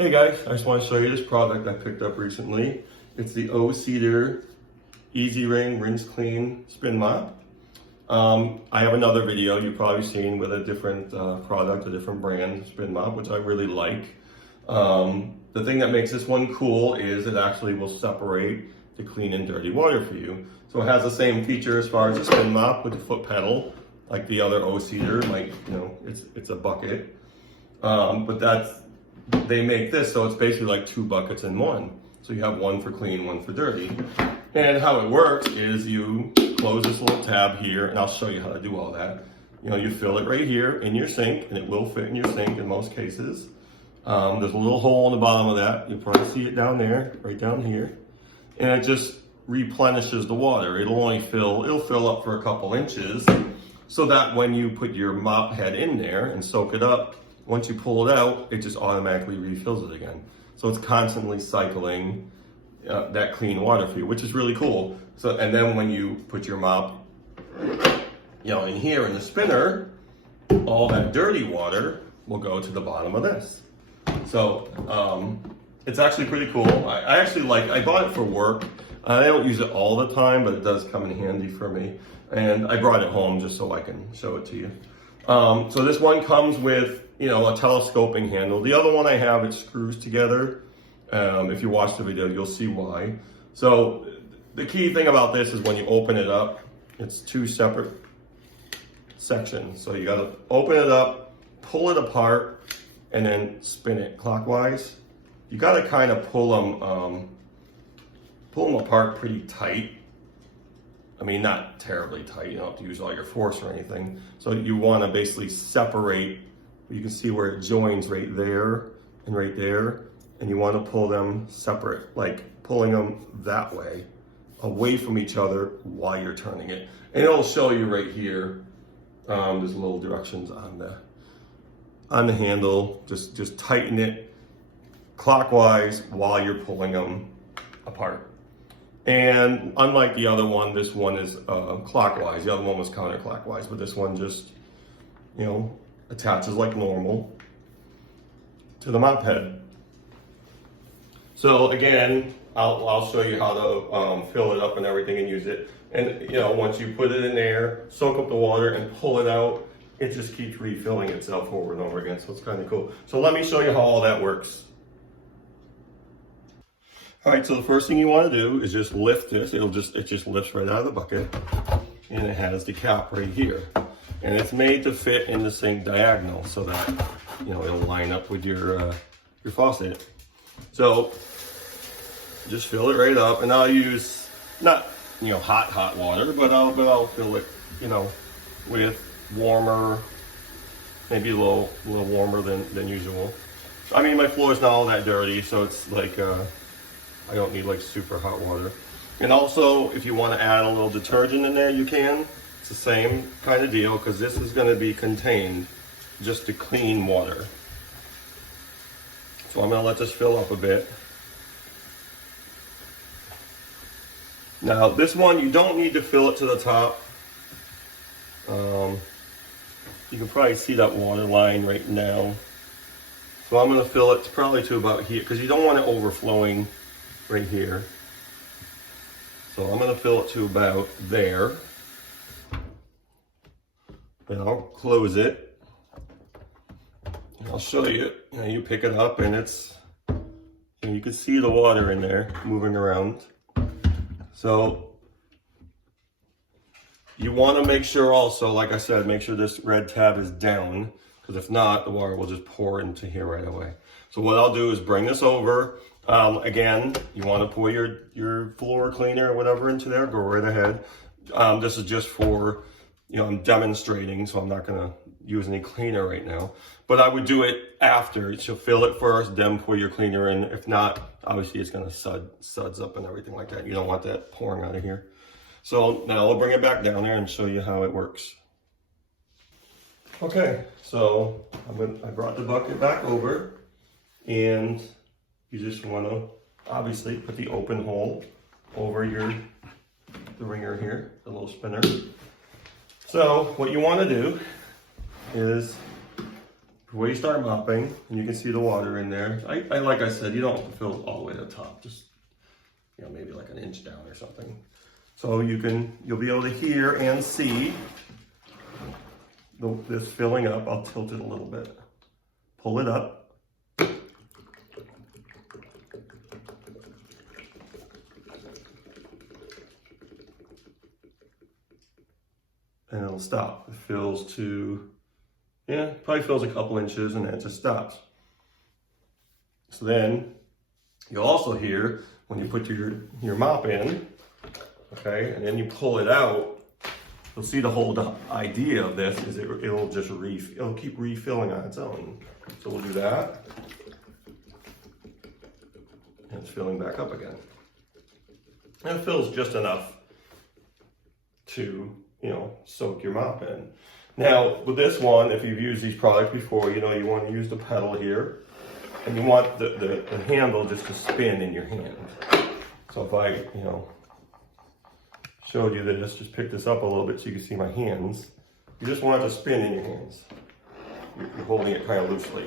Hey guys, I just want to show you this product I picked up recently. It's the Cedar Easy Ring Rinse Clean Spin Mop. I have another video you've probably seen with a different product, a different brand spin mop, which I really like. The thing that makes this one cool is it actually will separate the clean and dirty water for you. So it has the same feature as far as a spin mop with the foot pedal, like the other Cedar, like, it's a bucket. But they make this so it's basically like two buckets in one. So you have one for clean, one for dirty. And how it works is you close this little tab here, and I'll show you how to do all that. You fill it right here in your sink, and it will fit in your sink in most cases. There's a little hole in the bottom of that. You'll probably see it down there, right down here. And it just replenishes the water. It'll fill up for a couple inches, so that when you put your mop head in there and soak it up, once you pull it out, it just automatically refills it again. So it's constantly cycling that clean water for you, which is really cool. So, and then when you put your mop, in here in the spinner, all that dirty water will go to the bottom of this. So it's actually pretty cool. I bought it for work. I don't use it all the time, but it does come in handy for me. And I brought it home just so I can show it to you. So this one comes with, a telescoping handle. The other one I have, it screws together. If you watch the video, you'll see why. So the key thing about this is when you open it up, it's two separate sections. So you gotta open it up, pull it apart, and then spin it clockwise. You gotta kind of pull them apart pretty tight. I mean, not terribly tight, you don't have to use all your force or anything. So you wanna basically separate. You can see where it joins right there and right there. And you wanna pull them separate, like pulling them that way, away from each other while you're turning it. And it'll show you right here, there's little directions on the handle. Just tighten it clockwise while you're pulling them apart. And unlike the other one, this one is clockwise. The other one was counterclockwise, but this one just, attaches like normal to the mop head. So again, I'll show you how to fill it up and everything and use it. And once you put it in there, soak up the water and pull it out, it just keeps refilling itself over and over again. So it's kind of cool. So let me show you how all that works. All right, so the first thing you want to do is just lift this. It just lifts right out of the bucket, and it has the cap right here. And it's made to fit in the sink diagonal so that, it'll line up with your faucet. So just fill it right up, and I'll use not, hot water, but I'll fill it, with warmer, maybe a little warmer than usual. I mean, my floor is not all that dirty, so it's like, I don't need like super hot water. And also, if you want to add a little detergent in there, you can. It's the same kind of deal, because this is going to be contained just to clean water. So I'm going to let this fill up a bit. Now this one, you don't need to fill it to the top. You can probably see that water line right now. So I'm going to fill it probably to about here, because you don't want it overflowing right here. So I'm going to fill it to about there. And I'll close it. And I'll show you. You pick it up, and you can see the water in there moving around. So you want to make sure also, like I said, make sure this red tab is down, because if not, the water will just pour into here right away. So what I'll do is bring this over. Again, you want to pour your floor cleaner or whatever into there, go right ahead. This is just for, I'm demonstrating, so I'm not going to use any cleaner right now. But I would do it after. So fill it first, then pour your cleaner in. If not, obviously it's going to suds up and everything like that. You don't want that pouring out of here. So now I'll bring it back down there and show you how it works. Okay, so I brought the bucket back over, and you just want to obviously put the open hole over the ringer here, the little spinner. So what you want to do is before you start mopping, and you can see the water in there. Like I said, you don't have to fill it all the way to the top, just, you know, maybe like an inch down or something. So you'll be able to hear and see this filling up. I'll tilt it a little bit. Pull it up. And it'll stop. It fills to, yeah, probably fills a couple inches and then it just stops. So then you'll also hear when you put your mop in, okay, and then you pull it out, you'll see the whole idea of this is it'll just it'll keep refilling on its own. So we'll do that. And it's filling back up again. And it fills just enough to, you know, soak your mop in. Now, with this one, if you've used these products before, you know you want to use the pedal here, and you want the handle just to spin in your hand. So if I, you know, showed you this, just pick this up a little bit so you can see my hands. You just want it to spin in your hands. You're holding it kind of loosely.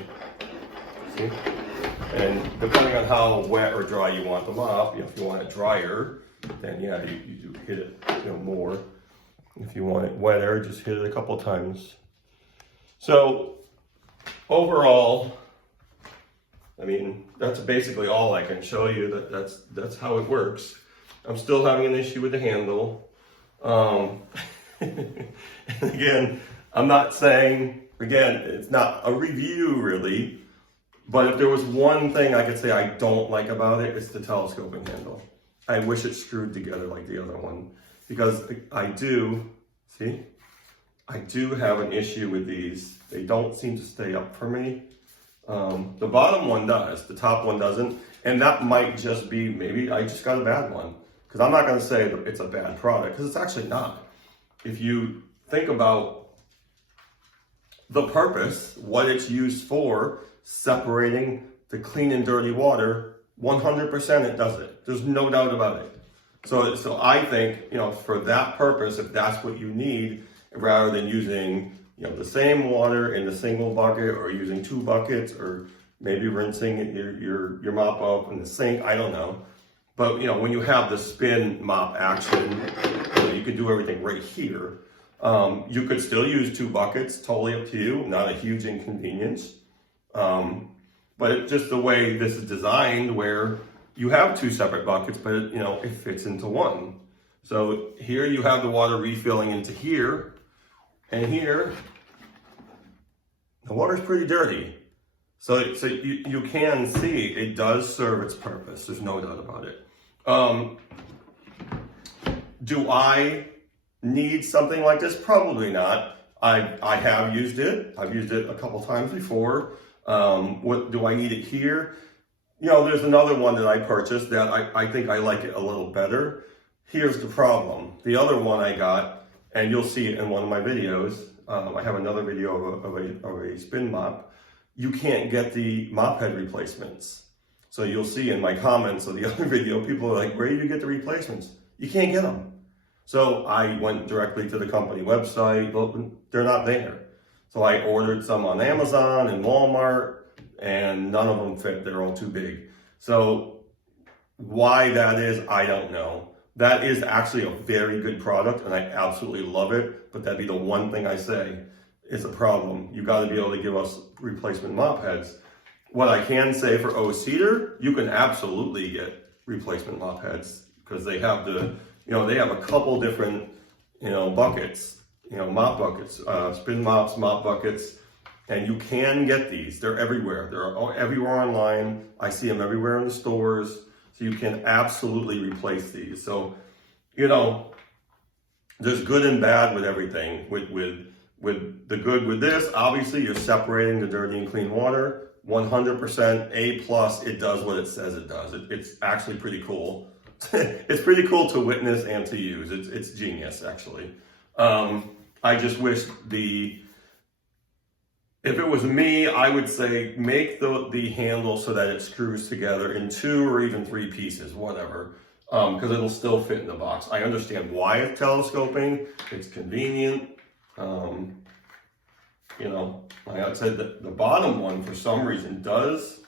See? And depending on how wet or dry you want the mop, you know, if you want it drier, then yeah, you do hit it, you know, more. If you want it wetter, just hit it a couple times. So overall, I mean, that's basically all I can show you. That's how it works. I'm still having an issue with the handle. And again, I'm not saying, again, it's not a review really, but if there was one thing I could say I don't like about it, it's the telescoping handle. I wish it screwed together like the other one, because I do have an issue with these. They don't seem to stay up for me. The bottom one does, the top one doesn't, and that might just be, maybe I just got a bad one, because I'm not going to say that it's a bad product, because it's actually not. If you think about the purpose, what it's used for, separating the clean and dirty water, 100% it does it. There's no doubt about it. So I think, you know, for that purpose, if that's what you need, rather than using, you know, the same water in a single bucket, or using 2 buckets, or maybe rinsing your mop up in the sink, I don't know. But, you know, when you have the spin mop action, you know, you can do everything right here. You could still use 2 buckets, totally up to you, not a huge inconvenience. But it's just the way this is designed, where you have 2 separate buckets, but you know, it fits into one. So here you have the water refilling into here, and here, the water's pretty dirty. So you can see it does serve its purpose. There's no doubt about it. Do I need something like this? Probably not. I have used it. I've used it a couple times before. What do I need it here? You know, there's another one that I purchased that I think I like it a little better. Here's the problem. The other one I got, and you'll see it in one of my videos. I have another video of a spin mop. You can't get the mop head replacements. So you'll see in my comments of the other video, people are like, where do you get the replacements? You can't get them. So I went directly to the company website. Well, they're not there. So I ordered some on Amazon and Walmart, and none of them fit. They're all too big. So why that is, I don't know. That is actually a very good product, and I absolutely love it, but that'd be the one thing I say is a problem. You got to be able to give us replacement mop heads. What I can say for Cedar, you can absolutely get replacement mop heads, because they have they have a couple different, buckets, mop buckets, spin mops, mop buckets, and you can get these. They're everywhere. They're everywhere online. I see them everywhere in the stores. So you can absolutely replace these. So, there's good and bad with everything. With the good with this, obviously you're separating the dirty and clean water. 100% A+, it does what it says it does. It's actually pretty cool. It's pretty cool to witness and to use. It's genius, actually. I just wish if it was me, I would say make the handle so that it screws together in 2 or even 3 pieces, whatever, because it'll still fit in the box. I understand why it's telescoping. It's convenient. you know, like I said, the bottom one for some reason does,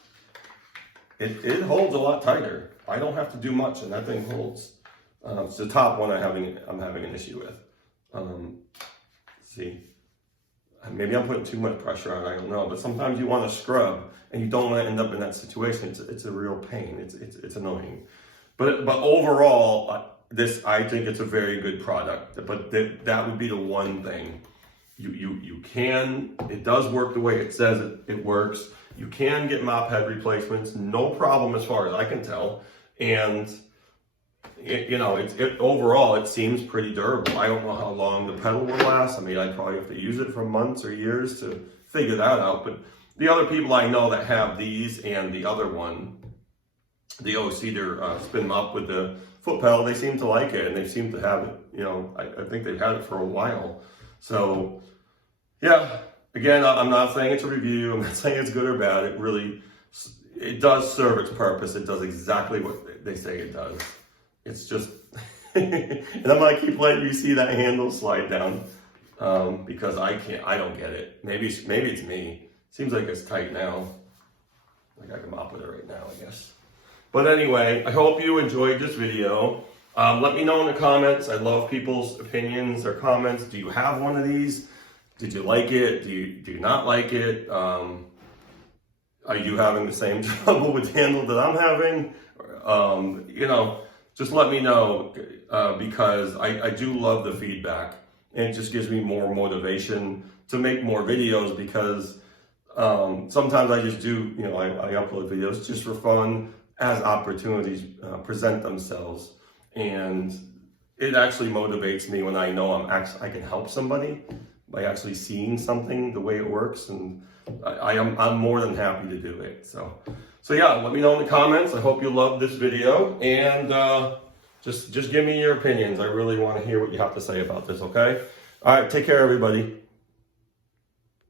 it holds a lot tighter. I don't have to do much and that thing holds. It's the top one I'm having an issue with. See, maybe I'm putting too much pressure on, I don't know, but sometimes you want to scrub and you don't want to end up in that situation. It's a real pain. It's annoying. But overall, I think it's a very good product. But that would be the one thing. You can, it does work the way it says it works. You can get mop head replacements, no problem as far as I can tell. And overall, it seems pretty durable. I don't know how long the pedal will last. I mean, I'd probably have to use it for months or years to figure that out. But the other people I know that have these and the other one, the Cedar spin mop with the foot pedal, they seem to like it, and they seem to have it, I think they've had it for a while. So, yeah, again, I'm not saying it's a review. I'm not saying it's good or bad. It does serve its purpose. It does exactly what they say it does. It's just, and I'm gonna keep letting you see that handle slide down because I don't get it. Maybe it's me. Seems like it's tight now. Like I can mop with it right now, I guess. But anyway, I hope you enjoyed this video. Let me know in the comments. I love people's opinions or comments. Do you have one of these? Did you like it? Do you not like it? Are you having the same trouble with the handle that I'm having? Just let me know because I do love the feedback, and it just gives me more motivation to make more videos because sometimes I just do, I upload videos just for fun as opportunities present themselves, and it actually motivates me when I know I can help somebody by actually seeing something the way it works, and I'm more than happy to do it. So yeah, let me know in the comments. I hope you loved this video, and just give me your opinions. I really want to hear what you have to say about this, okay? All right, take care, everybody.